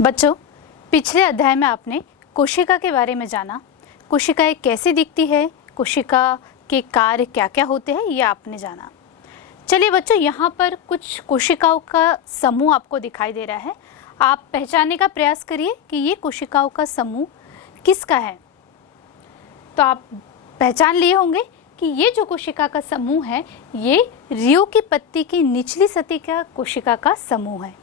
बच्चों, पिछले अध्याय में आपने कोशिका के बारे में जाना। कोशिकाएं कैसी दिखती है, कोशिका के कार्य क्या क्या होते हैं, ये आपने जाना। चलिए बच्चों, यहाँ पर कुछ कोशिकाओं का समूह आपको दिखाई दे रहा है। आप पहचानने का प्रयास करिए कि ये कोशिकाओं का समूह किसका है। तो आप पहचान लिए होंगे कि ये जो कोशिका का समूह है, ये रियो की पत्ती की निचली सतह का कोशिका का समूह है।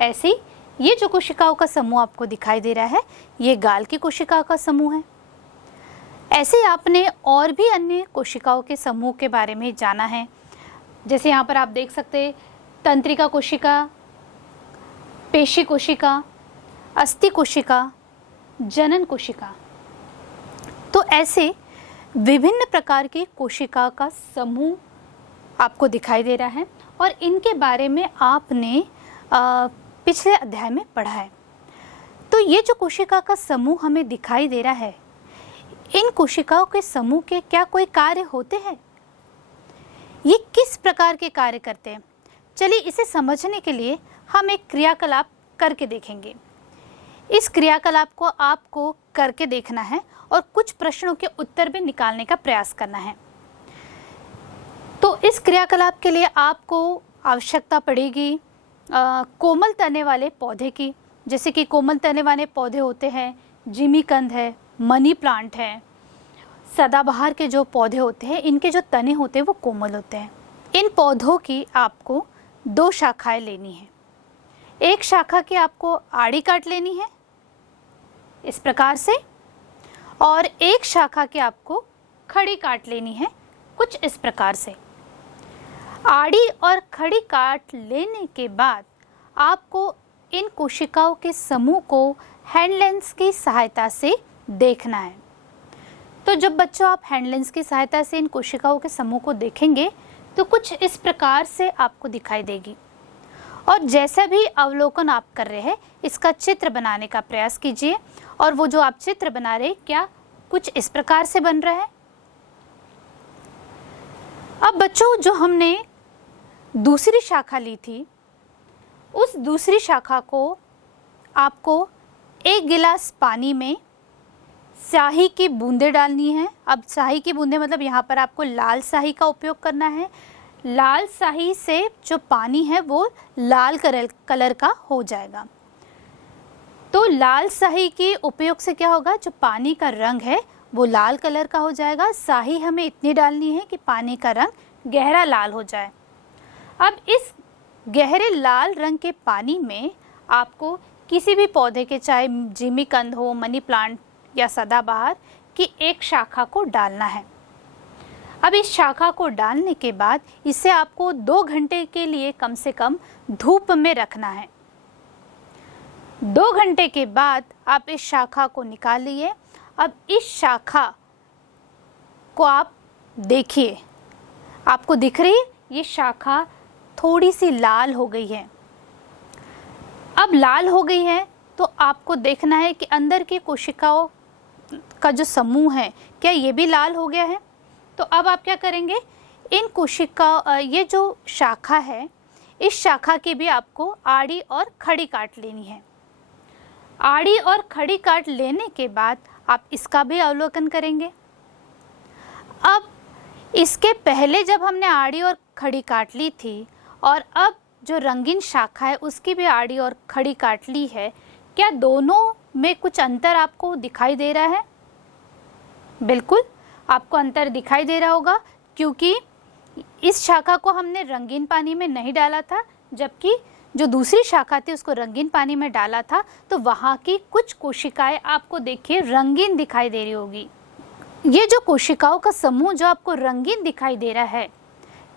ऐसे ही ये जो कोशिकाओं का समूह आपको दिखाई दे रहा है, ये गाल की कोशिका का समूह है। ऐसे ही आपने और भी अन्य कोशिकाओं के समूह के बारे में जाना है। जैसे यहाँ पर आप देख सकते हैं, तंत्रिका कोशिका, पेशी कोशिका, अस्थि कोशिका, जनन कोशिका। तो ऐसे विभिन्न प्रकार की कोशिका का समूह आपको दिखाई दे रहा है और इनके बारे में आपने पिछले अध्याय में पढ़ा है। तो ये जो कोशिका का समूह हमें दिखाई दे रहा है, इन कोशिकाओं के समूह के क्या कोई कार्य होते हैं? ये किस प्रकार के कार्य करते हैं? चलिए इसे समझने के लिए हम एक क्रियाकलाप करके देखेंगे। इस क्रियाकलाप को आपको करके देखना है और कुछ प्रश्नों के उत्तर भी निकालने का प्रयास करना है। तो इस क्रियाकलाप के लिए आपको आवश्यकता पड़ेगी कोमल तने वाले पौधे की। जैसे कि कोमल तने वाले पौधे होते हैं, जिमीकंद है, मनी प्लांट है, सदाबहार के जो पौधे होते हैं, इनके जो तने होते हैं वो कोमल होते हैं। इन पौधों की आपको दो शाखाएं लेनी है। एक शाखा की आपको आड़ी काट लेनी है इस प्रकार से, और एक शाखा की आपको खड़ी काट लेनी है कुछ इस प्रकार से। आड़ी और खड़ी काट लेने के बाद आपको इन कोशिकाओं के समूह को हैंड लेंस की सहायता से देखना है। तो जब बच्चों आप हैंड लेंस की सहायता से इन कोशिकाओं के समूह को देखेंगे तो कुछ इस प्रकार से आपको दिखाई देगी। और जैसा भी अवलोकन आप कर रहे हैं, इसका चित्र बनाने का प्रयास कीजिए। और वो जो आप चित्र बना रहे, क्या कुछ इस प्रकार से बन रहा है। अब बच्चों, जो हमने दूसरी शाखा ली थी, उस दूसरी शाखा को आपको एक गिलास पानी में स्याही की बूंदें डालनी है। अब स्याही की बूंदें मतलब यहाँ पर आपको लाल स्याही का उपयोग करना है। लाल स्याही से जो पानी है वो लाल कलर का हो जाएगा। तो लाल स्याही के उपयोग से क्या होगा, जो पानी का रंग है वो लाल कलर का हो जाएगा। स्याही हमें इतनी डालनी है कि पानी का रंग गहरा लाल हो जाए। अब इस गहरे लाल रंग के पानी में आपको किसी भी पौधे के, चाहे जिमीकंद हो, मनी प्लांट या सदाबहार की, एक शाखा को डालना है। अब इस शाखा को डालने के बाद इसे आपको 2 घंटे के लिए कम से कम धूप में रखना है। 2 घंटे के बाद आप इस शाखा को निकाल लिए। अब इस शाखा को आप देखिए, आपको दिख रही है ये शाखा थोड़ी सी लाल हो गई है। अब लाल हो गई है तो आपको देखना है कि अंदर की कोशिकाओं का जो समूह है, क्या ये भी लाल हो गया है। तो अब आप क्या करेंगे, इन कोशिका, ये जो शाखा है, इस शाखा की भी आपको आड़ी और खड़ी काट लेनी है। आड़ी और खड़ी काट लेने के बाद आप इसका भी अवलोकन करेंगे। अब इसके पहले जब हमने आड़ी और खड़ी काट ली थी और अब जो रंगीन शाखा है उसकी भी आड़ी और खड़ी काट ली है, क्या दोनों में कुछ अंतर आपको दिखाई दे रहा है? बिल्कुल आपको अंतर दिखाई दे रहा होगा, क्योंकि इस शाखा को हमने रंगीन पानी में नहीं डाला था, जबकि जो दूसरी शाखा थी उसको रंगीन पानी में डाला था। तो वहाँ की कुछ कोशिकाएं आपको देखिए रंगीन दिखाई दे रही होगी। ये जो कोशिकाओं का समूह जो आपको रंगीन दिखाई दे रहा है,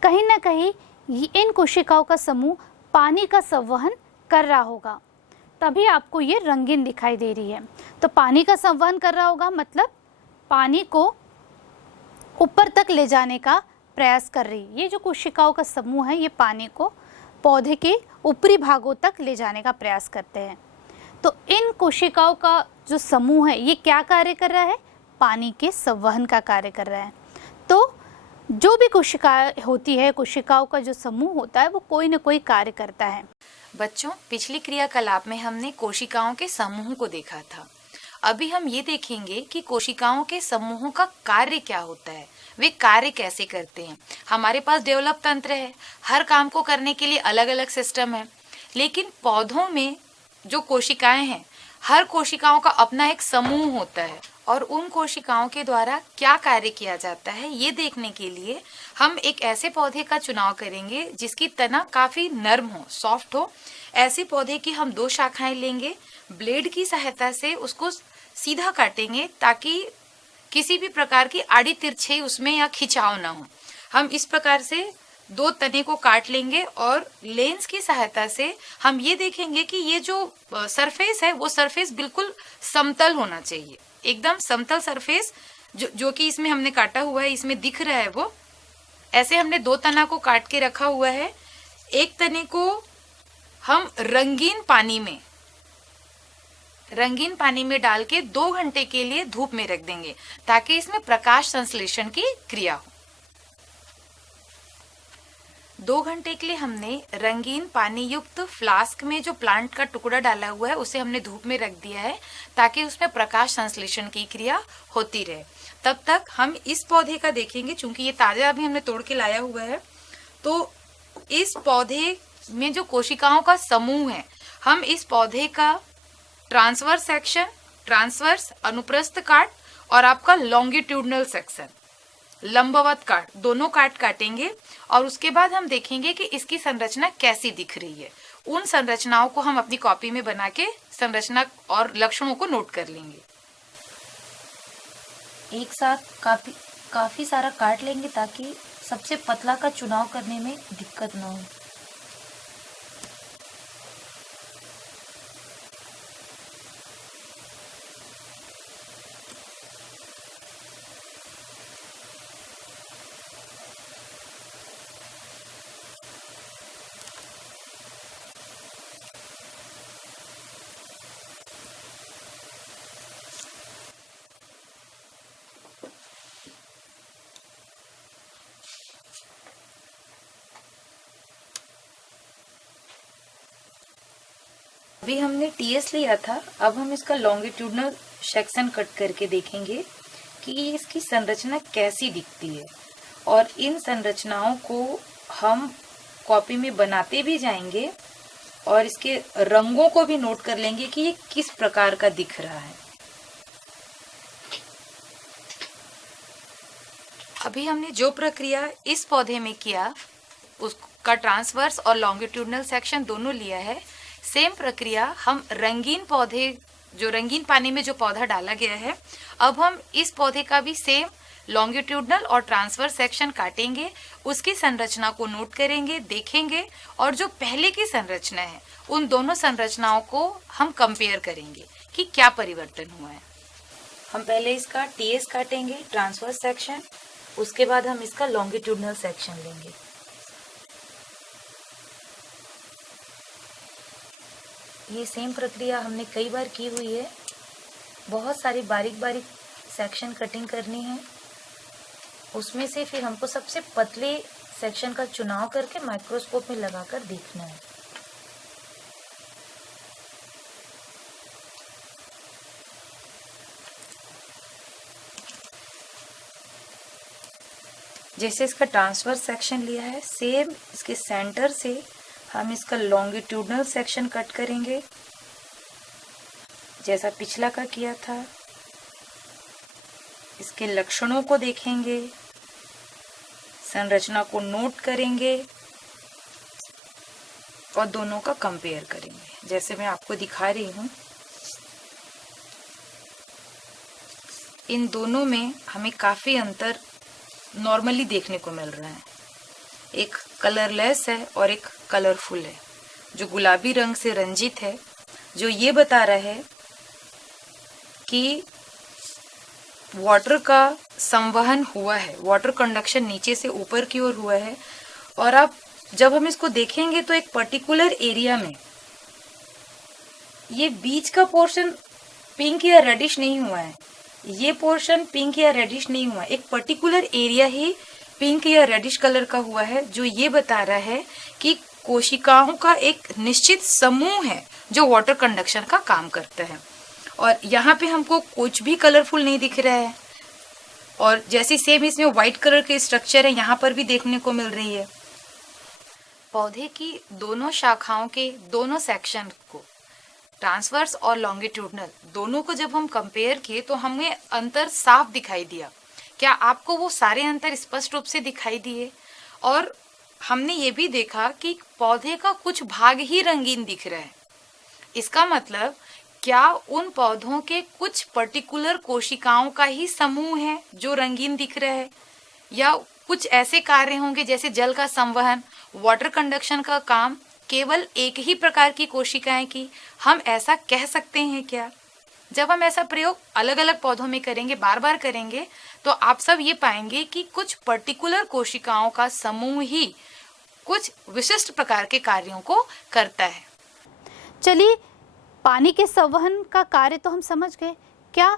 कहीं ना कहीं इन कोशिकाओं का समूह पानी का संवहन कर रहा होगा, तभी आपको ये रंगीन दिखाई दे रही है। तो पानी का संवहन कर रहा होगा मतलब पानी को ऊपर तक ले जाने का प्रयास कर रही है। ये जो कोशिकाओं का समूह है, ये पानी को पौधे के ऊपरी भागों तक ले जाने का प्रयास करते हैं। तो इन कोशिकाओं का जो समूह है, ये क्या कार्य कर रहा है, पानी के संवहन का कार्य कर रहा है। तो जो भी कोशिका होती है, कोशिकाओं का जो समूह होता है वो कोई ना कोई कार्य करता है। बच्चों, पिछली क्रियाकलाप में हमने कोशिकाओं के समूह को देखा था। अभी हम ये देखेंगे कि कोशिकाओं के समूहों का कार्य क्या होता है, वे कार्य कैसे करते हैं। हमारे पास डेवलप तंत्र है, हर काम को करने के लिए अलग अलग सिस्टम है, लेकिन पौधों में जो कोशिकाएं हैं, हर कोशिकाओं का अपना एक समूह होता है और उन कोशिकाओं के द्वारा क्या कार्य किया जाता है ये देखने के लिए हम एक ऐसे पौधे का चुनाव करेंगे जिसकी तना काफी नर्म हो, सॉफ्ट हो। ऐसे पौधे की हम 2 शाखाएं लेंगे, ब्लेड की सहायता से उसको सीधा काटेंगे ताकि किसी भी प्रकार की आड़ी तिरछी उसमें या खिंचाव ना हो। हम इस प्रकार से 2 तने को काट लेंगे और लेंस की सहायता से हम ये देखेंगे कि ये जो सरफेस है वो सरफेस बिल्कुल समतल होना चाहिए, एकदम समतल सरफेस जो कि इसमें हमने काटा हुआ है, इसमें दिख रहा है वो। ऐसे हमने 2 तना को काट के रखा हुआ है। एक तने को हम रंगीन पानी में डाल के 2 घंटे के लिए धूप में रख देंगे ताकि इसमें प्रकाश संश्लेषण की क्रिया हो। 2 घंटे के लिए हमने रंगीन पानी युक्त फ्लास्क में जो प्लांट का टुकड़ा डाला हुआ है उसे हमने धूप में रख दिया है ताकि उसमें प्रकाश संश्लेषण की क्रिया होती रहे। तब तक हम इस पौधे का देखेंगे, चूंकि ये ताजा अभी हमने तोड़ के लाया हुआ है, तो इस पौधे में जो कोशिकाओं का समूह है, हम इस पौधे का ट्रांसवर्स सेक्शन, ट्रांसवर्स अनुप्रस्थ काट और आपका लॉन्गिट्यूडनल सेक्शन, लंबवत काट, दोनों काटेंगे और उसके बाद हम देखेंगे कि इसकी संरचना कैसी दिख रही है। उन संरचनाओं को हम अपनी कॉपी में बना के संरचना और लक्षणों को नोट कर लेंगे। एक साथ काफी सारा काट लेंगे ताकि सबसे पतला का चुनाव करने में दिक्कत ना हो। अभी हमने टीएस लिया था, अब हम इसका लॉन्गिट्यूडनल सेक्शन कट करके देखेंगे कि इसकी संरचना कैसी दिखती है और इन संरचनाओं को हम कॉपी में बनाते भी जाएंगे और इसके रंगों को भी नोट कर लेंगे कि ये किस प्रकार का दिख रहा है। अभी हमने जो प्रक्रिया इस पौधे में किया उसका ट्रांसवर्स और लॉन्गिट्यूडनल सेक्शन दोनों लिया है, सेम प्रक्रिया हम रंगीन पानी में जो पौधा डाला गया है, अब हम इस पौधे का भी सेम लॉन्गिट्यूडनल और ट्रांसवर्स सेक्शन काटेंगे, उसकी संरचना को नोट करेंगे, देखेंगे और जो पहले की संरचना है उन दोनों संरचनाओं को हम कंपेयर करेंगे कि क्या परिवर्तन हुआ है। हम पहले इसका टीएस काटेंगे, ट्रांसवर्स सेक्शन, उसके बाद हम इसका लॉन्गिट्यूडनल सेक्शन लेंगे। ये सेम प्रक्रिया हमने कई बार की हुई है। बहुत सारी बारीक बारीक सेक्शन कटिंग करनी है, उसमें से फिर हमको सबसे पतले सेक्शन का चुनाव करके माइक्रोस्कोप में लगाकर देखना है। जैसे इसका ट्रांसवर्स सेक्शन लिया है, सेम इसके सेंटर से हम इसका लॉन्गिट्यूडनल सेक्शन कट करेंगे जैसा पिछला का किया था। इसके लक्षणों को देखेंगे, संरचना को नोट करेंगे और दोनों का कंपेयर करेंगे जैसे मैं आपको दिखा रही हूं। इन दोनों में हमें काफी अंतर नॉर्मली देखने को मिल रहा है। एक कलरलेस है और एक कलरफुल है। जो गुलाबी रंग से रंजित है, जो ये बता रहा है कि वाटर का संवहन हुआ है, वाटर कंडक्शन नीचे से ऊपर की ओर हुआ है। और अब जब हम इसको देखेंगे तो एक पर्टिकुलर एरिया में ये बीच का पोर्शन पिंक या रेडिश नहीं हुआ है, ये पोर्शन पिंक या रेडिश नहीं हुआ, एक पर्टिकुलर एरिया ही पिंक या रेडिश कलर का हुआ है, जो ये बता रहा है कि कोशिकाओं का एक निश्चित समूह है जो वाटर कंडक्शन का काम करता है। और यहाँ पे हमको कुछ भी कलरफुल नहीं दिख रहा है, और जैसे सेम इसमें व्हाइट कलर के स्ट्रक्चर है यहाँ पर भी देखने को मिल रही है। पौधे की दोनों शाखाओं के दोनों सेक्शन को, ट्रांसवर्स और लॉन्गिट्यूडनल, दोनों को जब हम कंपेयर किए तो हमें अंतर साफ दिखाई दिया। क्या आपको वो सारे अंतर स्पष्ट रूप से दिखाई दिए? और हमने ये भी देखा कि पौधे का कुछ भाग ही रंगीन दिख रहा है। इसका मतलब क्या उन पौधों के कुछ पर्टिकुलर कोशिकाओं का ही समूह है जो रंगीन दिख रहा है, या कुछ ऐसे कार्य होंगे जैसे जल का संवहन, वाटर कंडक्शन का काम केवल एक ही प्रकार की कोशिकाएं की? हम ऐसा कह सकते हैं क्या? जब हम ऐसा प्रयोग अलग अलग पौधों में करेंगे, बार बार करेंगे, तो आप सब ये पाएंगे कि कुछ पर्टिकुलर कोशिकाओं का समूह ही कुछ विशिष्ट प्रकार के कार्यों को करता है। चलिए, पानी के संवहन का कार्य तो हम समझ गए। क्या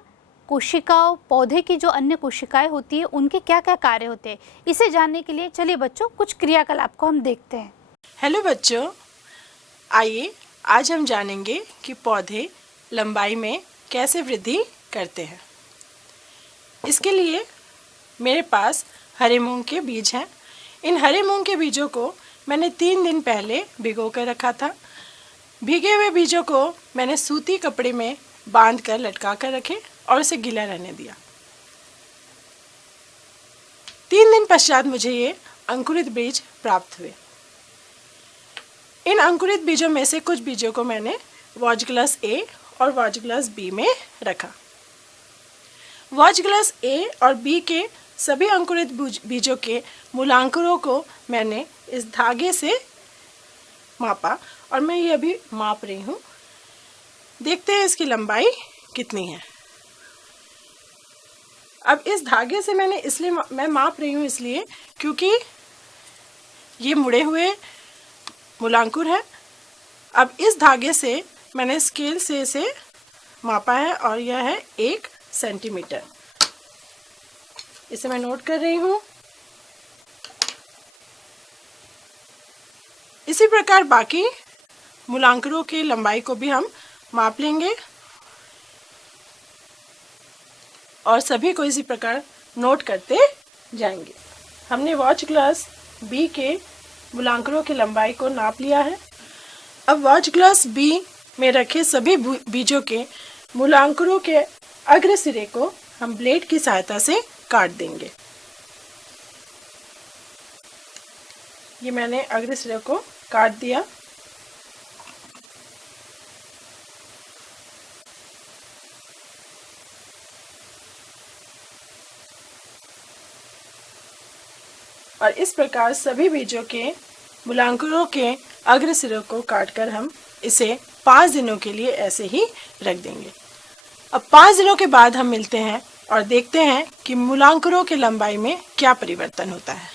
कोशिकाओं, पौधे की जो अन्य कोशिकाएं होती है, उनके क्या क्या कार्य होते हैं, इसे जानने के लिए चलिए बच्चों कुछ क्रियाकलाप को हम देखते हैं। हेलो बच्चों, आइए आज हम जानेंगे कि पौधे लंबाई में कैसे वृद्धि करते हैं। इसके लिए मेरे पास हरे मूंग के बीज हैं। इन हरे मूंग के बीजों को मैंने 3 दिन पहले भिगो कर रखा था। भीगे हुए बीजों को मैंने सूती कपड़े में बांध कर लटका कर रखे और उसे गीला रहने दिया। 3 दिन पश्चात मुझे ये अंकुरित बीज प्राप्त हुए। इन अंकुरित बीजों में से कुछ बीजों को मैंने वॉजग्लास ए और वॉजग्लास बी में रखा। वॉजग्लास ए और बी के सभी अंकुरित बीजों के मूलांकुरों को मैंने इस धागे से मापा और मैं ये अभी माप रही हूँ। देखते हैं इसकी लंबाई कितनी है। अब इस धागे से मैं माप रही हूँ इसलिए क्योंकि ये मुड़े हुए मूलांकुर है। अब इस धागे से मैंने स्केल से इसे मापा है और यह है 1 सेंटीमीटर। इसे मैं नोट कर रही हूँ। इसी प्रकार बाकी मूलांकुरों की लंबाई को भी हम माप लेंगे और सभी को इसी प्रकार नोट करते जाएंगे। हमने वॉजग्लास बी के मूलांकुरों की लंबाई को नाप लिया है। अब वॉजग्लास बी में रखे सभी बीजों के मूलांकुरों के अग्र सिरे को हम ब्लेड की सहायता से काट देंगे। ये मैंने अग्र सिरे को काट दिया। और इस प्रकार सभी बीजों के मूलांकुरों के अग्र सिरों को काटकर हम इसे 5 दिनों के लिए ऐसे ही रख देंगे। अब 5 दिनों के बाद हम मिलते हैं और देखते हैं कि मूलांकुरों की लंबाई में क्या परिवर्तन होता है।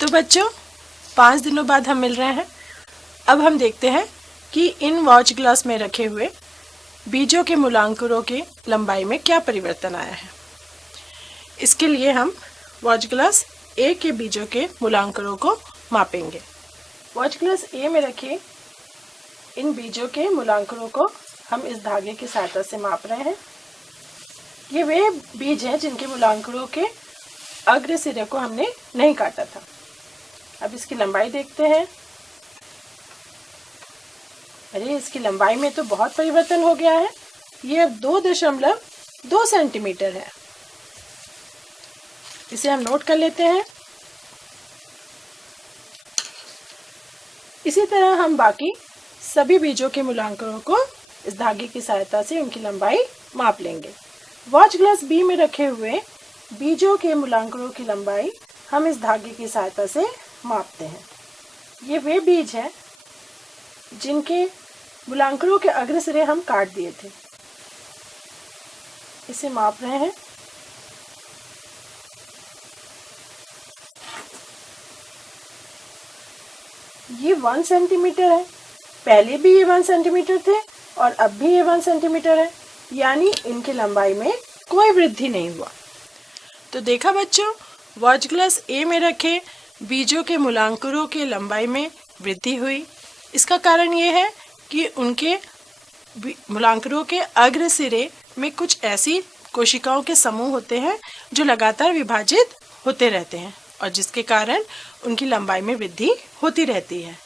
तो बच्चों, 5 दिनों बाद हम मिल रहे हैं। अब हम देखते हैं कि इन वॉजग्लास में रखे हुए बीजों के मूलांकुरों की लंबाई में क्या परिवर्तन आया है। इसके लिए हम वॉजग्लास ए के बीजों के मूलांकुरों को मापेंगे। वॉजग्लास ए में रखे इन बीजों के मूलांकुरों को हम इस धागे की सहायता से माप रहे हैं। ये वे बीज हैं जिनके मूलांकुरों के अग्र सिरे को हमने नहीं काटा था। अब इसकी लंबाई देखते हैं। अरे, इसकी लंबाई में तो बहुत परिवर्तन हो गया है। ये अब 2.2 सेंटीमीटर है। इसे हम नोट कर लेते हैं। इसी तरह हम बाकी सभी बीजों के मूलांकुरों को इस धागे की सहायता से उनकी लंबाई माप लेंगे। वॉजग्लास बी में रखे हुए बीजों के मूलांकुरों की लंबाई हम इस धागे की सहायता से मापते हैं। ये वे बीज हैं जिनके मूलांकुरों के अग्र सिरे हम काट दिए थे। इसे माप रहे हैं। ये 1 सेंटीमीटर है। पहले भी ये 1 सेंटीमीटर थे और अब भी ये 1 सेंटीमीटर है, यानी इनकी लंबाई में कोई वृद्धि नहीं हुआ। तो देखा बच्चों, वॉच ग्लास ए में रखे बीजों के मूलांकुरों के लंबाई में वृद्धि हुई। इसका कारण ये है कि उनके मूलांकुरों के अग्र सिरे में कुछ ऐसी कोशिकाओं के समूह होते हैं जो लगातार विभाजित होते रहते हैं और जिसके कारण उनकी लंबाई में वृद्धि होती रहती है।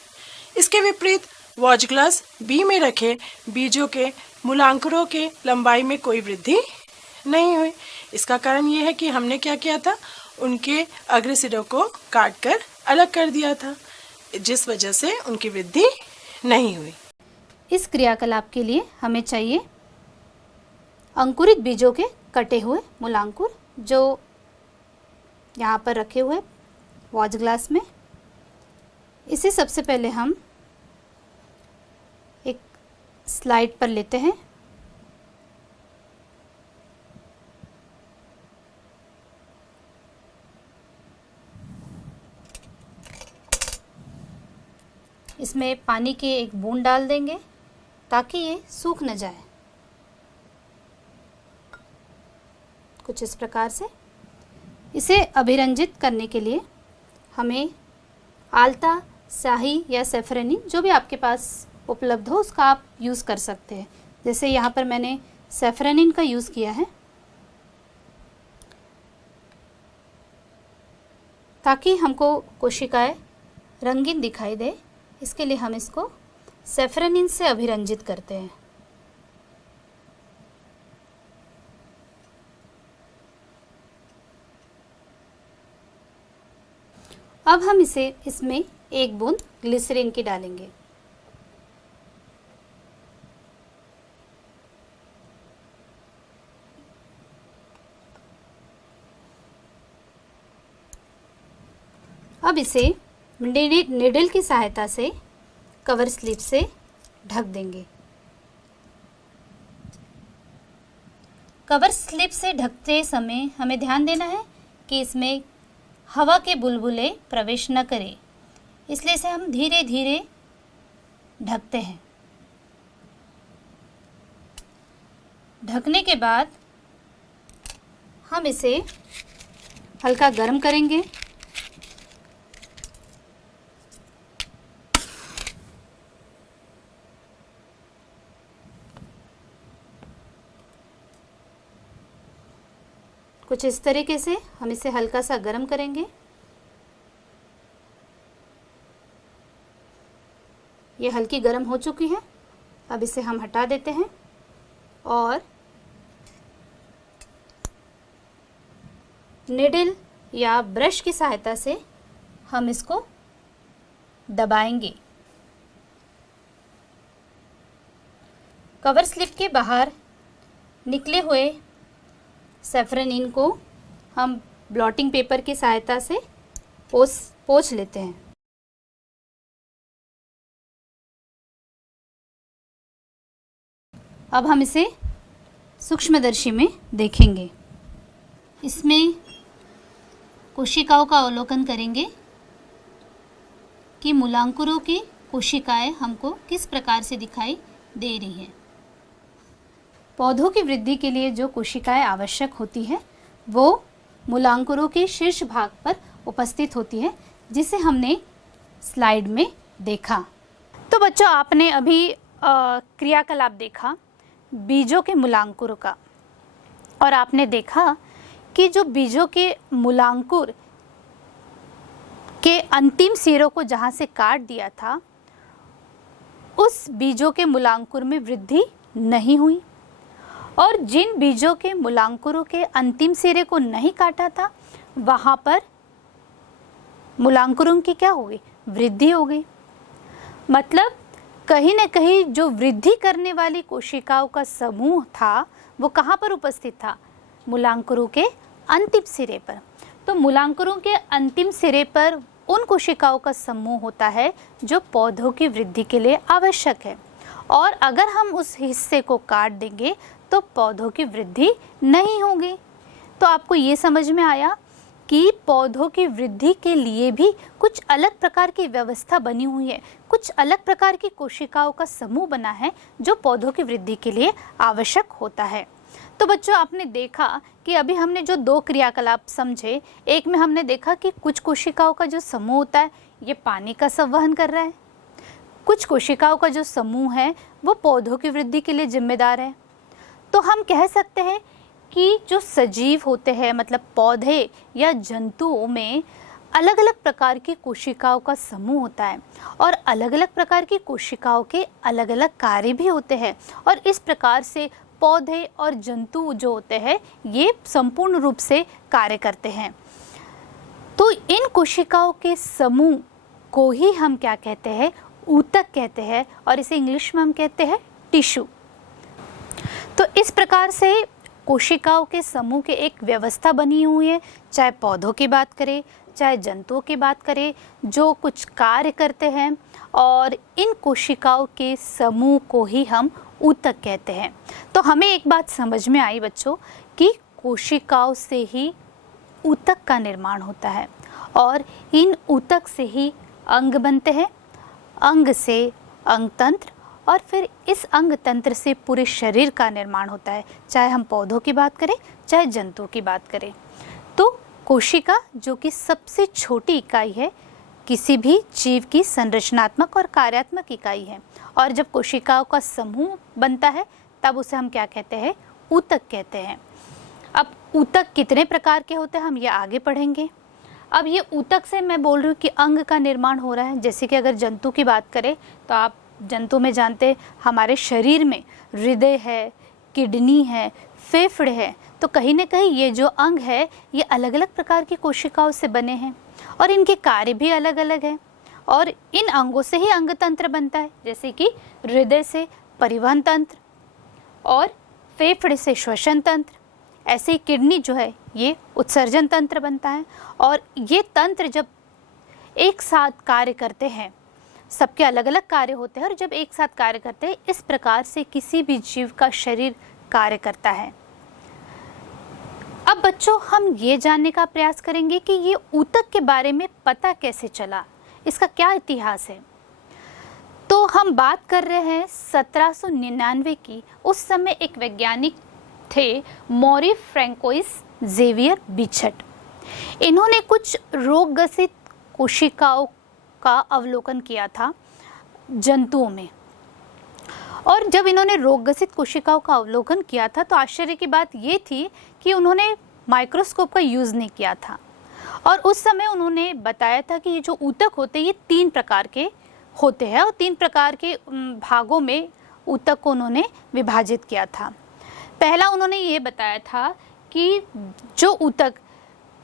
इसके विपरीत वॉच ग्लास बी में रखे बीजों के मूलांकुरों के लंबाई में कोई वृद्धि नहीं हुई। इसका कारण ये है कि हमने क्या किया था, उनके अग्र सिरों को काटकर अलग कर दिया था, जिस वजह से उनकी वृद्धि नहीं हुई। इस क्रियाकलाप के लिए हमें चाहिए अंकुरित बीजों के कटे हुए मूलांकुर जो यहाँ पर रखे हुए वॉच ग्लास में। इसे सबसे पहले हम एक स्लाइड पर लेते हैं। इसमें पानी के एक बूंद डाल देंगे ताकि ये सूख न जाए। कुछ इस प्रकार से इसे अभिरंजित करने के लिए हमें आल्ता, स्याही या सेफ्रेनिन जो भी आपके पास उपलब्ध हो उसका आप यूज़ कर सकते हैं। जैसे यहाँ पर मैंने सेफ्रेनिन का यूज़ किया है ताकि हमको कोशिकाएं रंगीन दिखाई दे। इसके लिए हम इसको सेफ्रेनिन से अभिरंजित करते हैं। अब हम इसमें एक बूंद ग्लिसरीन की डालेंगे। अब इसे निडल की सहायता से कवर स्लिप से ढक देंगे। कवर स्लिप से ढकते समय हमें ध्यान देना है कि इसमें हवा के बुलबुले प्रवेश न करें, इसलिए इसे हम धीरे धीरे ढकते हैं। ढकने के बाद हम इसे हल्का गर्म करेंगे। कुछ इस तरीके से हम इसे हल्का सा गर्म करेंगे। ये हल्की गर्म हो चुकी है। अब इसे हम हटा देते हैं और निडल या ब्रश की सहायता से हम इसको दबाएंगे। कवर स्लिप के बाहर निकले हुए सेफ्रेनिन को हम ब्लॉटिंग पेपर की सहायता से पोंछ लेते हैं। अब हम इसे सूक्ष्मदर्शी में देखेंगे। इसमें कोशिकाओं का अवलोकन करेंगे कि मूलांकुरों की कोशिकाएं हमको किस प्रकार से दिखाई दे रही हैं। पौधों की वृद्धि के लिए जो कोशिकाएं आवश्यक होती है वो मूलांकुरों के शीर्ष भाग पर उपस्थित होती है, जिसे हमने स्लाइड में देखा। तो बच्चों, आपने अभी क्रियाकलाप देखा बीजों के मूलांकुरों का, और आपने देखा कि जो बीजों के मूलांकुर के अंतिम सिरों को जहाँ से काट दिया था, उस बीजों के मूलांकुर में वृद्धि नहीं हुई, और जिन बीजों के मूलांकुरों के अंतिम सिरे को नहीं काटा था वहाँ पर मूलांकुरों की क्या हो गई, वृद्धि हो गई। मतलब कहीं न कहीं जो वृद्धि करने वाली कोशिकाओं का समूह था वो कहाँ पर उपस्थित था, मूलांकुरों के अंतिम सिरे पर। तो मूलांकुरों के अंतिम सिरे पर उन कोशिकाओं का समूह होता है जो पौधों की वृद्धि के लिए आवश्यक है, और अगर हम उस हिस्से को काट देंगे तो पौधों की वृद्धि नहीं होगी। तो आपको ये समझ में आया कि पौधों की वृद्धि के लिए भी कुछ अलग प्रकार की व्यवस्था बनी हुई है, कुछ अलग प्रकार की कोशिकाओं का समूह बना है जो पौधों की वृद्धि के लिए आवश्यक होता है। तो बच्चों आपने देखा कि अभी हमने जो दो क्रियाकलाप समझे, एक में हमने देखा कि कुछ कोशिकाओं का जो समूह होता है ये पानी का संवहन कर रहा है, कुछ कोशिकाओं का जो समूह है वो पौधों की वृद्धि के लिए जिम्मेदार है। तो हम कह सकते हैं कि जो सजीव होते हैं मतलब पौधे या जंतुओं में अलग अलग प्रकार की कोशिकाओं का समूह होता है और अलग अलग प्रकार की कोशिकाओं के अलग अलग कार्य भी होते हैं, और इस प्रकार से पौधे और जंतु जो होते हैं ये संपूर्ण रूप से कार्य करते हैं। तो इन कोशिकाओं के समूह को ही हम क्या कहते हैं, ऊतक कहते हैं, और इसे इंग्लिश में हम कहते हैं टिश्यू। तो इस प्रकार से कोशिकाओं के समूह के एक व्यवस्था बनी हुई है, चाहे पौधों की बात करें चाहे जंतुओं की बात करें, जो कुछ कार्य करते हैं, और इन कोशिकाओं के समूह को ही हम ऊतक कहते हैं। तो हमें एक बात समझ में आई बच्चों कि कोशिकाओं से ही ऊतक का निर्माण होता है और इन ऊतक से ही अंग बनते हैं, अंग से अंग तंत्र, और फिर इस अंग तंत्र से पूरे शरीर का निर्माण होता है, चाहे हम पौधों की बात करें चाहे जंतुओं की बात करें। तो कोशिका जो कि सबसे छोटी इकाई है, किसी भी जीव की संरचनात्मक और कार्यात्मक इकाई है, और जब कोशिकाओं का समूह बनता है तब उसे हम क्या कहते हैं, ऊतक कहते हैं। अब ऊतक कितने प्रकार के होते हैं हम ये आगे पढ़ेंगे। अब ये ऊतक से मैं बोल रही हूँ कि अंग का निर्माण हो रहा है। जैसे कि अगर जंतु की बात करें तो आप जंतु में जानते हैं हमारे शरीर में हृदय है, किडनी है, फेफड़े है, तो कहीं ना कहीं ये जो अंग है ये अलग अलग प्रकार की कोशिकाओं से बने हैं और इनके कार्य भी अलग अलग हैं, और इन अंगों से ही अंग तंत्र बनता है। जैसे कि हृदय से परिवहन तंत्र और फेफड़े से श्वसन तंत्र, ऐसे ही किडनी जो है ये उत्सर्जन तंत्र बनता है। और ये तंत्र जब एक साथ कार्य करते हैं, सबके अलग अलग कार्य होते हैं, और जब एक साथ कार्य करते हैं इस प्रकार से किसी भी जीव का शरीर कार्य करता है। अब बच्चों हम ये जानने का प्रयास करेंगे कि ये ऊतक के बारे में पता कैसे चला, इसका क्या इतिहास है। तो हम बात कर रहे हैं 1799 की। उस समय एक वैज्ञानिक थे मॉरी फ्रैंकोइस जेवियर बिचट। इन्होंने कुछ रोग ग्रसित कोशिकाओं का अवलोकन किया था जंतुओं में, और जब इन्होंने रोग ग्रसित कोशिकाओं का अवलोकन किया था तो आश्चर्य की बात ये थी कि उन्होंने माइक्रोस्कोप का यूज़ नहीं किया था, और उस समय उन्होंने बताया था कि ये जो ऊतक होते हैं ये 3 प्रकार के होते हैं, और 3 प्रकार के भागों में ऊतक को उन्होंने विभाजित किया था। पहला उन्होंने ये बताया था कि जो ऊतक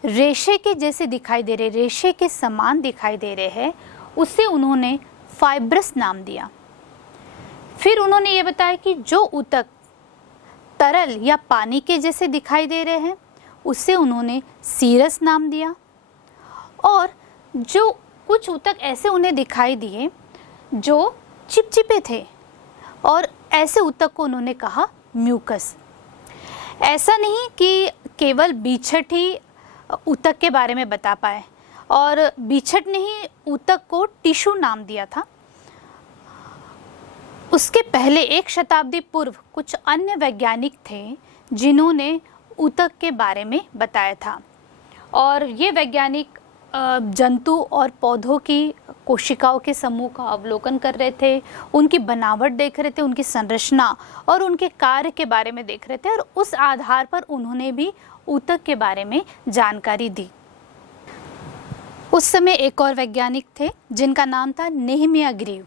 रेशे के जैसे दिखाई दे रहे, रेशे के समान दिखाई दे रहे हैं, उससे उन्होंने फाइब्रस नाम दिया। फिर उन्होंने ये बताया कि जो ऊतक तरल या पानी के जैसे दिखाई दे रहे हैं उससे उन्होंने सीरस नाम दिया, और जो कुछ ऊतक ऐसे उन्हें दिखाई दिए जो चिपचिपे थे, और ऐसे ऊतक को उन्होंने कहा म्यूकस। ऐसा नहीं कि केवल बीछट ही ऊतक के बारे में बता पाए, और बीछट ने ही ऊतक को टिश्यू नाम दिया था। उसके पहले 1 शताब्दी पूर्व कुछ अन्य वैज्ञानिक थे जिन्होंने ऊतक के बारे में बताया था, और ये वैज्ञानिक जंतु और पौधों की कोशिकाओं के समूह का अवलोकन कर रहे थे, उनकी बनावट देख रहे थे, उनकी संरचना और उनके कार्य के बारे में देख रहे थे, और उस आधार पर उन्होंने भी ऊतक के बारे में जानकारी दी। उस समय एक और वैज्ञानिक थे जिनका नाम था नेहेमिया ग्रीव।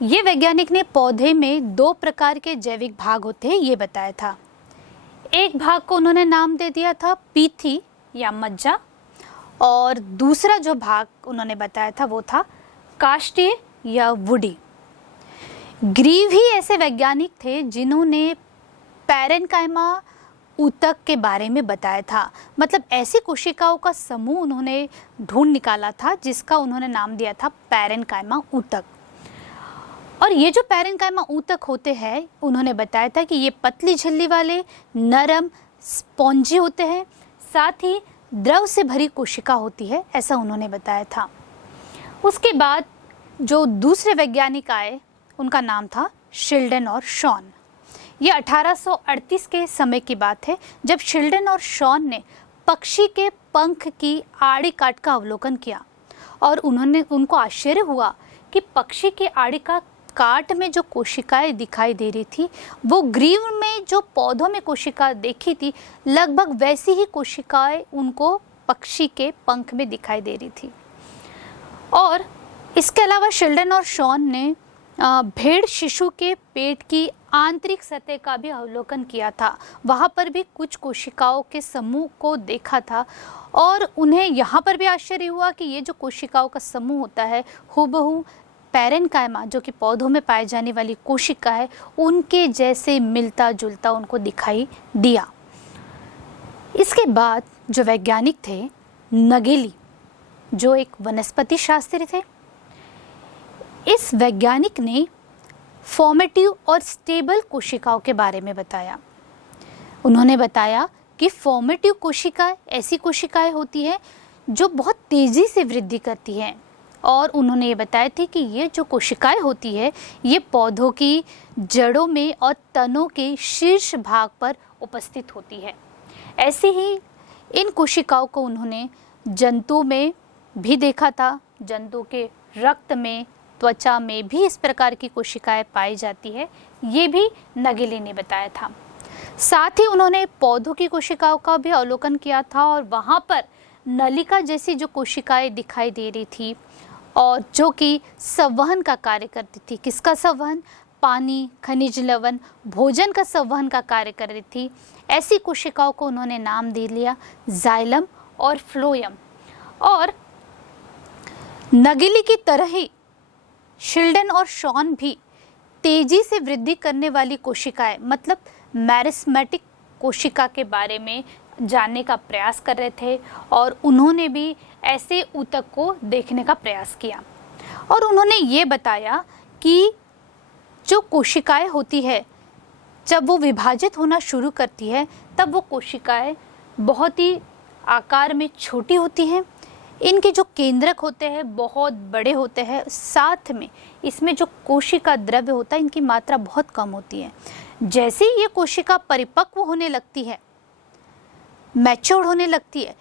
ये वैज्ञानिक ने पौधे में 2 प्रकार के जैविक भाग होते हैं ये बताया था। एक भाग को उन्होंने नाम दे दिया था पीथी या मज्जा, और दूसरा जो भाग उन्होंने बताया था वो था काष्ठीय या वुडी। ग्रीव ही ऐसे वैज्ञानिक थे जिन्होंने पैरेन्काइमा ऊतक के बारे में बताया था, मतलब ऐसी कोशिकाओं का समूह उन्होंने ढूंढ निकाला था जिसका उन्होंने नाम दिया था पैरेन्काइमा ऊतक। और ये जो पैरेन्काइमा ऊतक होते हैं उन्होंने बताया था कि ये पतली झिल्ली वाले नरम स्पॉन्जी होते हैं, साथ ही द्रव से भरी कोशिका होती है, ऐसा उन्होंने बताया था। उसके बाद जो दूसरे वैज्ञानिक आए उनका नाम था शिल्डन और शॉन। ये 1838 के समय की बात है, जब शिल्डन और शॉन ने पक्षी के पंख की आड़ी काट का अवलोकन किया और उनको आश्चर्य हुआ कि पक्षी के आड़ी का काट में जो कोशिकाएं दिखाई दे रही थी वो ग्रीव में जो पौधों में कोशिका देखी थी लगभग वैसी ही कोशिकाएं उनको पक्षी के पंख में दिखाई दे रही थी। और इसके अलावा शिल्डन और शॉन ने भेड़ शिशु के पेट की आंतरिक सतह का भी अवलोकन किया था। वहाँ पर भी कुछ कोशिकाओं के समूह को देखा था और उन्हें यहाँ पर भी आश्चर्य हुआ कि ये जो कोशिकाओं का समूह होता है हूबहू पैरेन्काइमा जो कि पौधों में पाए जाने वाली कोशिका है उनके जैसे मिलता जुलता उनको दिखाई दिया। इसके बाद जो वैज्ञानिक थे नगेली, जो एक वनस्पति शास्त्री थे, इस वैज्ञानिक ने फॉर्मेटिव और स्टेबल कोशिकाओं के बारे में बताया। उन्होंने बताया कि फॉर्मेटिव कोशिकाएं ऐसी कोशिकाएं होती हैं जो बहुत तेज़ी से वृद्धि करती हैं और उन्होंने ये बताया थी कि ये जो कोशिकाएं होती है ये पौधों की जड़ों में और तनों के शीर्ष भाग पर उपस्थित होती है। ऐसे ही इन कोशिकाओं को उन्होंने जंतु में भी देखा था। जंतु के रक्त में, त्वचा में भी इस प्रकार की कोशिकाएं पाई जाती है, ये भी नगेली ने बताया था। साथ ही उन्होंने पौधों की कोशिकाओं का भी अवलोकन किया था और वहाँ पर नलिका जैसी जो कोशिकाएं दिखाई दे रही थी और जो कि संवहन का कार्य करती थी। किसका संवहन? पानी, खनिज लवण, भोजन का संवहन का कार्य कर रही थी। ऐसी कोशिकाओं को उन्होंने नाम दे लिया जाइलम और फ्लोएम। और नगेली की तरह ही शिल्डन और शॉन भी तेजी से वृद्धि करने वाली कोशिकाएं मतलब मैरिस्मेटिक कोशिका के बारे में जानने का प्रयास कर रहे थे और उन्होंने भी ऐसे ऊतक को देखने का प्रयास किया। और उन्होंने ये बताया कि जो कोशिकाएं होती है जब वो विभाजित होना शुरू करती है तब वो कोशिकाएं बहुत ही आकार में छोटी होती हैं। इनके जो केंद्रक होते हैं बहुत बड़े होते हैं, साथ में इसमें जो कोशिका द्रव्य होता है इनकी मात्रा बहुत कम होती है। जैसे ही ये कोशिका परिपक्व होने लगती है, मैच्योर होने लगती है,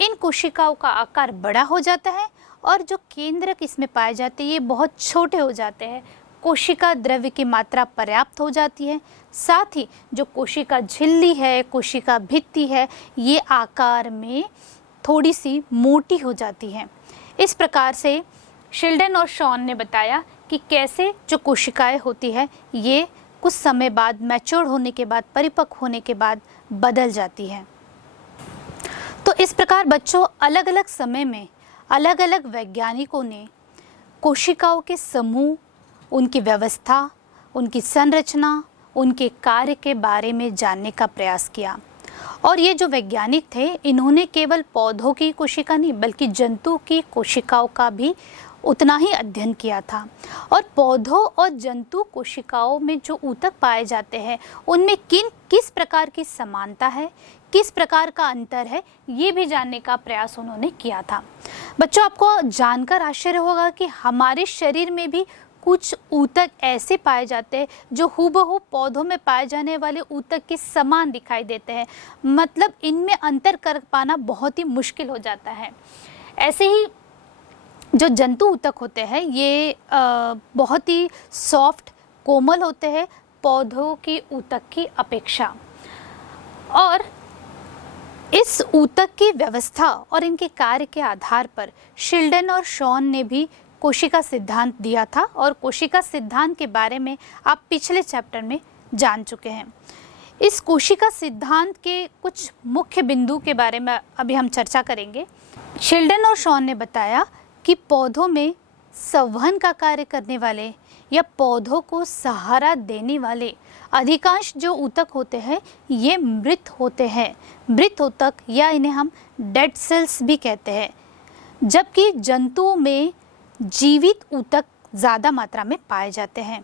इन कोशिकाओं का आकार बड़ा हो जाता है और जो केंद्रक इसमें पाए जाते हैं ये बहुत छोटे हो जाते हैं। कोशिका द्रव्य की मात्रा पर्याप्त हो जाती है। साथ ही जो कोशिका झिल्ली है, कोशिका भित्ति है, ये आकार में थोड़ी सी मोटी हो जाती है। इस प्रकार से शिल्डन और शॉन ने बताया कि कैसे जो कोशिकाएं होती है ये कुछ समय बाद, मैच्योर होने के बाद, परिपक्व होने के बाद बदल जाती है। तो इस प्रकार बच्चों अलग अलग समय में अलग अलग वैज्ञानिकों ने कोशिकाओं के समूह, उनकी व्यवस्था, उनकी संरचना, उनके कार्य के बारे में जानने का प्रयास किया। और ये जो वैज्ञानिक थे इन्होंने केवल पौधों की कोशिका नहीं बल्कि जंतु की कोशिकाओं का भी उतना ही अध्ययन किया था। और पौधों और जंतु कोशिकाओं में जो ऊतक पाए जाते हैं उनमें किस प्रकार की समानता है, किस प्रकार का अंतर है, ये भी जानने का प्रयास उन्होंने किया था। बच्चों आपको जानकर आश्चर्य होगा कि हमारे शरीर में भी कुछ ऊतक ऐसे पाए जाते हैं जो हूबहू पौधों में पाए जाने वाले ऊतक के समान दिखाई देते हैं। मतलब इनमें अंतर कर पाना बहुत ही मुश्किल हो जाता है। ऐसे ही जो जंतु ऊतक होते हैं ये बहुत ही सॉफ्ट, कोमल होते हैं पौधों की ऊतक की अपेक्षा। और इस ऊतक की व्यवस्था और इनके कार्य के आधार पर शिल्डन और शॉन ने भी कोशिका सिद्धांत दिया था और कोशिका सिद्धांत के बारे में आप पिछले चैप्टर में जान चुके हैं। इस कोशिका सिद्धांत के कुछ मुख्य बिंदु के बारे में अभी हम चर्चा करेंगे। शिल्डन और शॉन ने बताया कि पौधों में संवहन का कार्य करने वाले या पौधों को सहारा देने वाले अधिकांश जो ऊतक होते हैं ये मृत होते हैं। मृत ऊतक या इन्हें हम डेड सेल्स भी कहते हैं, जबकि जंतुओं में जीवित ऊतक ज़्यादा मात्रा में पाए जाते हैं।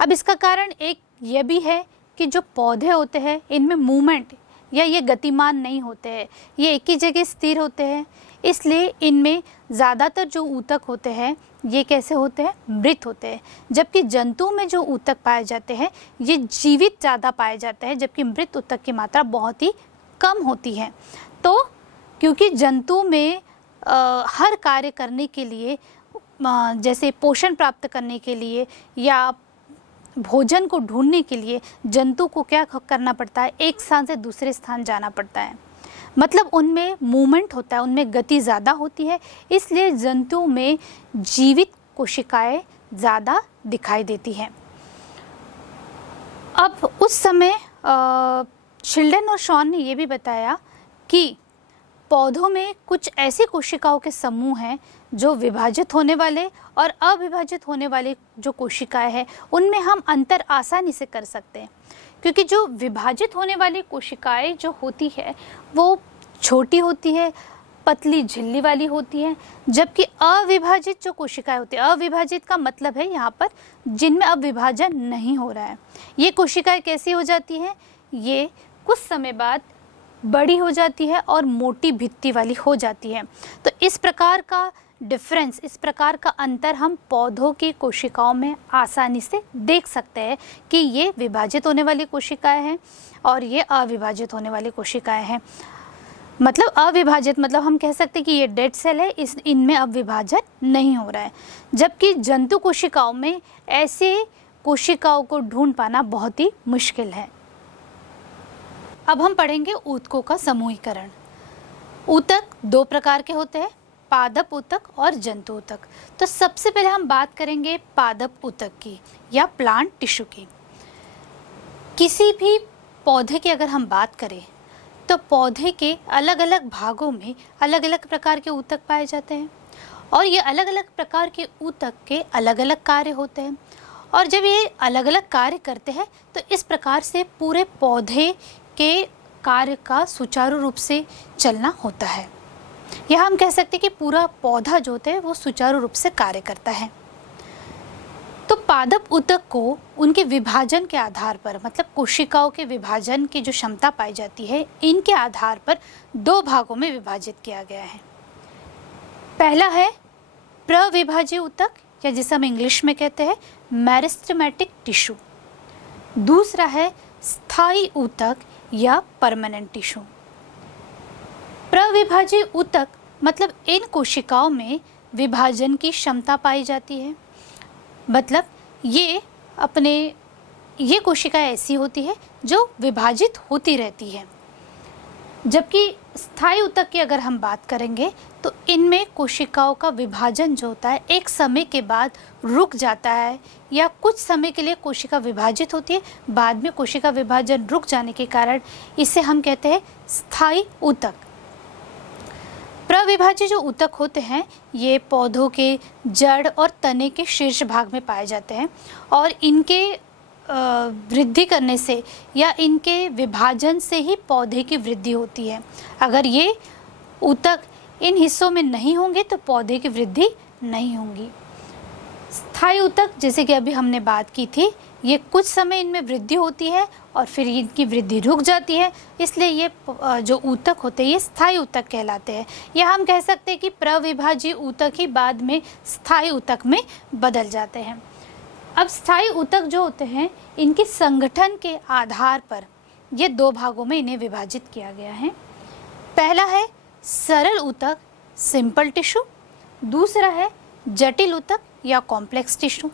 अब इसका कारण एक ये भी है कि जो पौधे होते हैं इनमें मूवमेंट या ये गतिमान नहीं होते हैं, ये एक ही जगह स्थिर होते हैं। इसलिए इनमें ज़्यादातर जो ऊतक होते हैं ये कैसे होते हैं, मृत होते हैं। जबकि जंतु में जो ऊतक पाए जाते हैं ये जीवित ज़्यादा पाए जाते हैं, जबकि मृत ऊतक की मात्रा बहुत ही कम होती है। तो क्योंकि जंतु में हर कार्य करने के लिए, जैसे पोषण प्राप्त करने के लिए या भोजन को ढूंढने के लिए जंतु को क्या करना पड़ता है, एक स्थान से दूसरे स्थान जाना पड़ता है। मतलब उनमें मूवमेंट होता है, उनमें गति ज़्यादा होती है, इसलिए जंतु में जीवित कोशिकाएं ज़्यादा दिखाई देती हैं। अब उस समय शिल्डन और शॉन ने ये भी बताया कि पौधों में कुछ ऐसी कोशिकाओं के समूह हैं जो विभाजित होने वाले और अविभाजित होने वाले जो कोशिकाएं हैं उनमें हम अंतर आसानी से कर सकते हैं, क्योंकि जो विभाजित होने वाली कोशिकाएं जो होती है वो छोटी होती है, पतली झिल्ली वाली होती है, जबकि अविभाजित जो कोशिकाएं होती है, अविभाजित का मतलब है यहाँ पर जिनमें अब विभाजन नहीं हो रहा है, ये कोशिकाएं कैसी हो जाती हैं, ये कुछ समय बाद बड़ी हो जाती है और मोटी भित्ति वाली हो जाती है। तो इस प्रकार का डिफरेंस, इस प्रकार का अंतर हम पौधों की कोशिकाओं में आसानी से देख सकते हैं कि ये विभाजित होने वाली कोशिकाएं हैं और ये अविभाजित होने वाली कोशिकाएं हैं। मतलब अविभाजित मतलब हम कह सकते हैं कि ये डेड सेल है, इनमें अब विभाजन नहीं हो रहा है, जबकि जंतु कोशिकाओं में ऐसे कोशिकाओं को ढूंढ पाना बहुत ही मुश्किल है। अब हम पढ़ेंगे ऊतकों का समूहीकरण। ऊतक दो प्रकार के होते हैं, पादप ऊतक और जंतु ऊतक। तो सबसे पहले हम बात करेंगे पादप ऊतक की या प्लांट टिश्यू की। किसी भी पौधे की अगर हम बात करें तो पौधे के अलग अलग भागों में अलग अलग प्रकार के ऊतक पाए जाते हैं और ये अलग अलग प्रकार के ऊतक के अलग अलग कार्य होते हैं। और जब ये अलग अलग कार्य करते हैं तो इस प्रकार से पूरे पौधे के कार्य का सुचारू रूप से चलना होता है। यह हम कह सकते हैं कि पूरा पौधा जो होता है वो सुचारू रूप से कार्य करता है। तो पादप ऊतक को उनके विभाजन के आधार पर, मतलब कोशिकाओं के विभाजन की जो क्षमता पाई जाती है, इनके आधार पर दो भागों में विभाजित किया गया है। पहला है प्रविभाज्य ऊतक या जिसे हम इंग्लिश में कहते हैं मेरिस्टेमेटिक टिश्यू। दूसरा है स्थायी ऊतक या परमानेंट टिश्यू। प्रविभाज्य ऊतक मतलब इन कोशिकाओं में विभाजन की क्षमता पाई जाती है, मतलब ये कोशिकाएं ऐसी होती है जो विभाजित होती रहती है। जबकि स्थायी ऊतक की अगर हम बात करेंगे तो इनमें कोशिकाओं का विभाजन जो होता है एक समय के बाद रुक जाता है, या कुछ समय के लिए कोशिका विभाजित होती है, बाद में कोशिका विभाजन रुक जाने के कारण इसे हम कहते हैं स्थायी ऊतक। प्रविभाज्य जो ऊतक होते हैं ये पौधों के जड़ और तने के शीर्ष भाग में पाए जाते हैं और इनके वृद्धि करने से या इनके विभाजन से ही पौधे की वृद्धि होती है। अगर ये ऊतक इन हिस्सों में नहीं होंगे तो पौधे की वृद्धि नहीं होगी। स्थायी ऊतक जैसे कि अभी हमने बात की थी, ये कुछ समय इनमें वृद्धि होती है और फिर इनकी वृद्धि रुक जाती है, इसलिए ये जो ऊतक होते हैं ये स्थायी ऊतक कहलाते हैं। या हम कह सकते हैं कि प्रविभाज्य ऊतक ही बाद में स्थायी ऊतक में बदल जाते हैं। अब स्थायी ऊतक जो होते हैं इनके संगठन के आधार पर ये दो भागों में इन्हें विभाजित किया गया है। पहला है सरल ऊतक सिंपल टिश्यू, दूसरा है जटिल ऊतक या कॉम्प्लेक्स टिश्यू।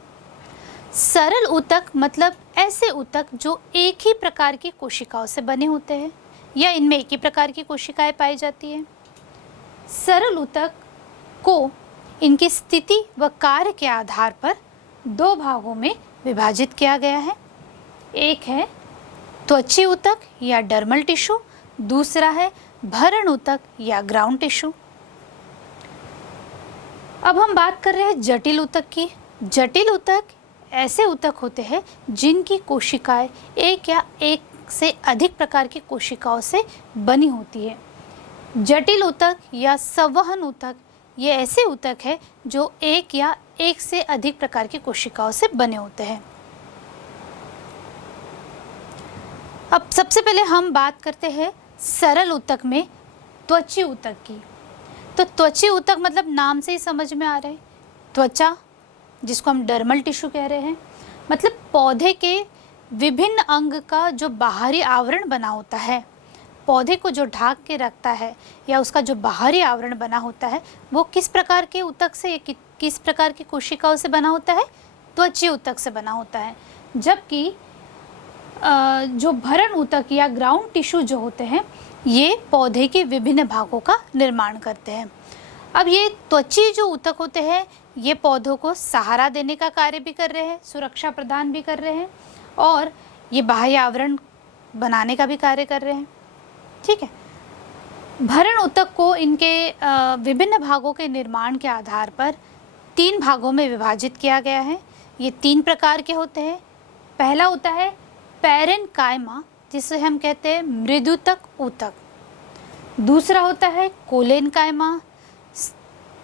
सरल ऊतक मतलब ऐसे ऊतक जो एक ही प्रकार की कोशिकाओं से बने होते हैं या इनमें एक ही प्रकार की कोशिकाएं पाई जाती हैं। सरल ऊतक को इनकी स्थिति व कार्य के आधार पर दो भागों में विभाजित किया गया है। एक है त्वची ऊतक या डर्मल टिश्यू, दूसरा है भरण ऊतक या ग्राउंड टिश्यू। अब हम बात कर रहे हैं जटिल ऊतक की। जटिल ऊतक ऐसे ऊतक होते हैं जिनकी कोशिकाएं एक या एक से अधिक प्रकार की कोशिकाओं से बनी होती है। जटिल ऊतक या संवहन ऊतक ये ऐसे ऊतक है जो एक या एक से अधिक प्रकार की कोशिकाओं से बने होते हैं। अब सबसे पहले हम बात करते हैं सरल ऊतक में त्वची ऊतक की। तो त्वची ऊतक मतलब नाम से ही समझ में आ रहा है, त्वचा जिसको हम डर्मल टिश्यू कह रहे हैं, मतलब पौधे के विभिन्न अंग का जो बाहरी आवरण बना होता है, पौधे को जो ढाक के रखता है या उसका जो बाहरी आवरण बना होता है वो किस प्रकार के ऊतक से, किस प्रकार की कोशिकाओं से बना होता है, त्वची ऊतक से बना होता है। जबकि जो भरण ऊतक या ग्राउंड टिश्यू जो होते हैं ये पौधे के विभिन्न भागों का निर्माण करते हैं। अब ये त्वची जो ऊतक होते हैं ये पौधों को सहारा देने का कार्य भी कर रहे हैं, सुरक्षा प्रदान भी कर रहे हैं और ये बाह्य आवरण बनाने का भी कार्य कर रहे हैं। ठीक है, भरण ऊतक को इनके विभिन्न भागों के निर्माण के आधार पर 3 भागों में विभाजित किया गया है। ये 3 प्रकार के होते हैं। पहला होता है पैरेनकाइमा, जिसे हम कहते हैं मृदुतक ऊतक। दूसरा होता है कोलेनकाइमा,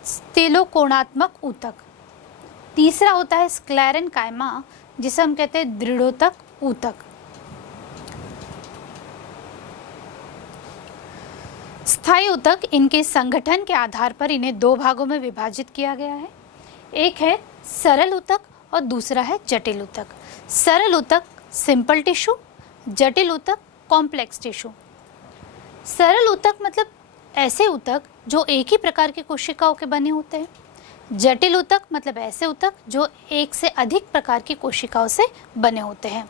स्थिलोकोणात्मक ऊतक। तीसरा होता है स्क्लेरेनकाइमा, जिसे हम कहते हैं दृढ़ोतक ऊतक। स्थायी ऊतक, इनके संगठन के आधार पर इन्हें 2 भागों में विभाजित किया गया है। एक है सरल ऊतक और दूसरा है जटिल ऊतक। सरल ऊतक सिंपल टिश्यू, जटिल ऊतक कॉम्प्लेक्स टिश्यू। सरल ऊतक मतलब ऐसे ऊतक जो एक ही प्रकार की कोशिकाओं के बने होते हैं। जटिल ऊतक मतलब ऐसे ऊतक जो एक से अधिक प्रकार की कोशिकाओं से बने होते हैं।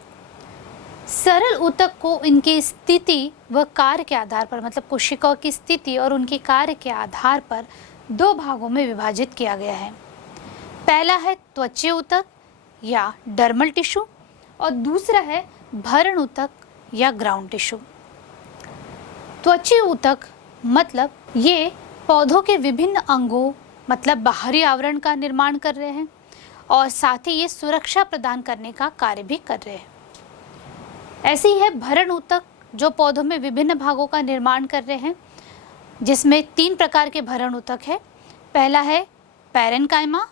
सरल ऊतक को इनकी स्थिति व कार्य के आधार पर, मतलब कोशिकाओं की स्थिति और उनके कार्य के आधार पर 2 भागों में विभाजित किया गया है। पहला है त्वची ऊतक या डर्मल टिश्यू और दूसरा है भरण ऊतक या ग्राउंड टिश्यू। त्वची ऊतक मतलब ये पौधों के विभिन्न अंगों मतलब बाहरी आवरण का निर्माण कर रहे हैं और साथ ही ये सुरक्षा प्रदान करने का कार्य भी कर रहे हैं। ऐसी है भरण ऊतक जो पौधों में विभिन्न भागों का निर्माण कर रहे हैं, जिसमें 3 प्रकार के भरण ऊतक है। पहला है पैरेनकाइमा,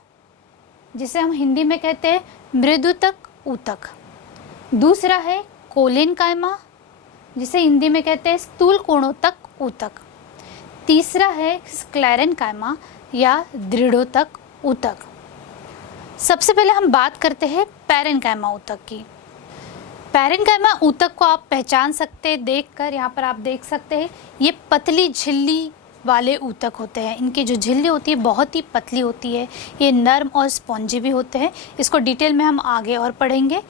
जिसे हम हिंदी में कहते हैं मृदुतक ऊतक। दूसरा है कोलेनकाइमा, जिसे हिंदी में कहते हैं स्थूल कोणोतक ऊतक। तीसरा है स्क्लेरेनकाइमा या दृढ़ोतक ऊतक। सबसे पहले हम बात करते हैं पैरेनकाइमा ऊतक की। पैरेनकाइमा ऊतक को आप पहचान सकते हैं देखकर, यहाँ पर आप देख सकते हैं ये पतली झिल्ली वाले ऊतक होते हैं। इनकी जो झिल्ली होती है बहुत ही पतली होती है, ये नर्म और स्पॉन्जी भी होते हैं। इसको डिटेल में हम आगे और पढ़ेंगे।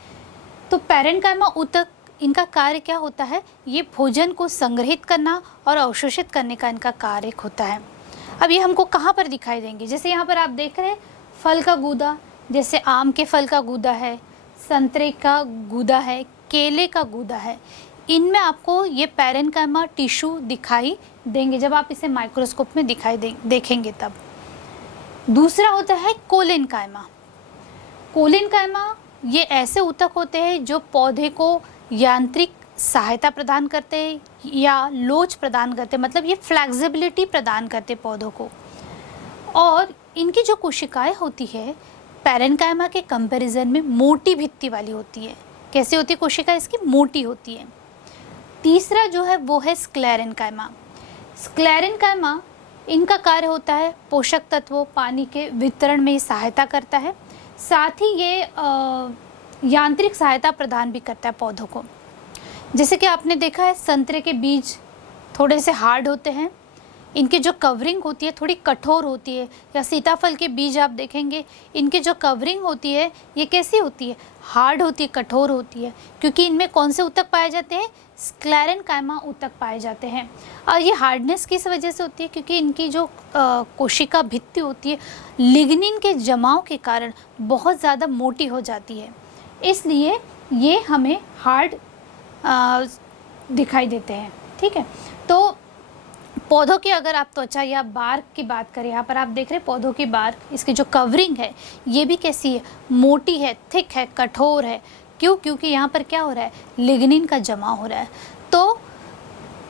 तो पैरेनकाइमा ऊतक, इनका कार्य क्या होता है, ये भोजन को संग्रहित करना और अवशोषित करने का इनका कार्य होता है। अब ये हमको कहाँ पर दिखाई देंगे, जैसे यहाँ पर आप देख रहे हैं फल का गूदा, जैसे आम के फल का गूदा है, संतरे का गूदा है, केले का गूदा है, इनमें आपको ये पैरेनकाइमा टिश्यू दिखाई देंगे जब आप इसे माइक्रोस्कोप में देखेंगे तब। दूसरा होता है कोलेनकाइमा। कोलेनकाइमा ये ऐसे ऊतक होते हैं जो पौधे को यांत्रिक सहायता प्रदान करते हैं या लोच प्रदान करते हैं, मतलब ये फ्लेक्सिबिलिटी प्रदान करते हैं पौधों को। और इनकी जो कोशिकाएं होती है पैरेनकाइमा के कंपैरिजन में मोटी भित्ति वाली होती है। कैसी होती है कोशिका इसकी, मोटी होती है। तीसरा जो है वो है स्क्लेरेनकाइमा। स्क्लेरेनकाइमा इनका कार्य होता है पोषक तत्वों पानी के वितरण में सहायता करता है, साथ ही ये यांत्रिक सहायता प्रदान भी करता है पौधों को। जैसे कि आपने देखा है संतरे के बीज थोड़े से हार्ड होते हैं, इनकी जो कवरिंग होती है थोड़ी कठोर होती है, या सीताफल के बीज आप देखेंगे इनकी जो कवरिंग होती है ये कैसी होती है, हार्ड होती है, कठोर होती है, क्योंकि इनमें कौन से ऊतक पाए जाते हैं, स्क्लेरेनकाइमा ऊतक पाए जाते हैं। और ये हार्डनेस किस वजह से होती है, क्योंकि इनकी जो कोशिका भित्ति होती है लिग्निन के जमाव के कारण बहुत ज़्यादा मोटी हो जाती है, इसलिए ये हमें हार्ड दिखाई देते हैं। ठीक है, तो पौधों की अगर आप त्वचा या बार्क की बात करें, यहाँ पर आप देख रहे हैं पौधों की बार्क, इसकी जो कवरिंग है ये भी कैसी है, मोटी है, थिक है, कठोर है। क्यों? क्योंकि यहाँ पर क्या हो रहा है, लिग्निन का जमा हो रहा है। तो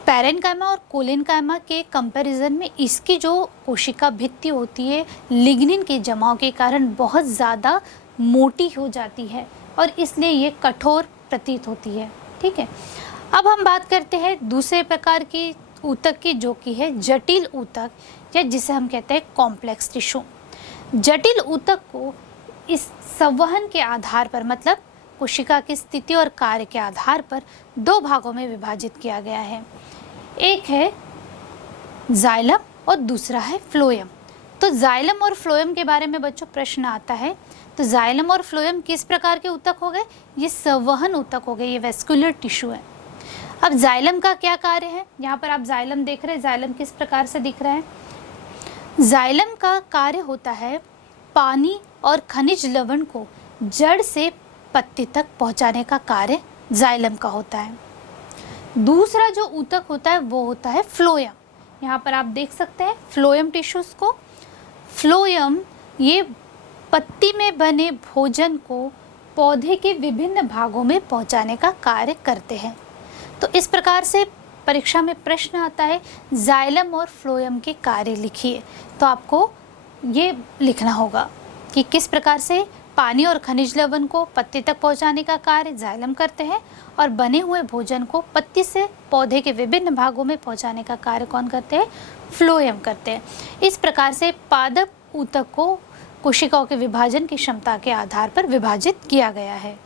पैरेनकाइमा और कोलेनकाइमा के कंपैरिजन में इसकी जो कोशिका भित्ति होती है लिग्निन के जमाव के कारण बहुत ज़्यादा मोटी हो जाती है और इसलिए ये कठोर प्रतीत होती है। ठीक है, अब हम बात करते हैं दूसरे प्रकार की ऊतक की, जो कि है जटिल ऊतक, या जिसे हम कहते हैं कॉम्प्लेक्स टिश्यू। जटिल ऊतक को इस संवहन के आधार पर, मतलब कोशिका की स्थिति और कार्य के आधार पर, दो भागों में विभाजित किया गया है। एक है जाइलम और दूसरा है फ्लोएम। तो जाइलम और फ्लोएम के बारे में बच्चों प्रश्न आता है। तो जाइलम और फ्लोएम किस प्रकार के ऊतक हो गए? ये संवहन ऊतक हो गए, ये वेस्कुलर टिश्यू है। अब जाइलम का क्या कार्य है? यहाँ पर आप जाइलम देख रहे हैं, जाइलम किस प्रकार से दिख रहा है? जाइलम का कार्य होता है पानी और खनिज लवण को जड़ से पत्ती तक पहुँचाने का कार्य जाइलम का होता है। दूसरा जो ऊतक होता है वो होता है फ्लोएम। यहाँ पर आप देख सकते हैं फ्लोएम टिश्यूज को। फ्लोएम ये पत्ती में बने भोजन को पौधे के विभिन्न भागों में पहुँचाने का कार्य करते हैं। तो इस प्रकार से परीक्षा में प्रश्न आता है जाइलम और फ्लोएम के कार्य लिखिए। तो आपको ये लिखना होगा कि किस प्रकार से पानी और खनिज लवण को पत्ती तक पहुंचाने का कार्य जाइलम करते हैं और बने हुए भोजन को पत्ती से पौधे के विभिन्न भागों में पहुंचाने का कार्य कौन करते हैं? फ्लोएम करते हैं। इस प्रकार से पादप ऊतक को कोशिकाओं के विभाजन की क्षमता के आधार पर विभाजित किया गया है।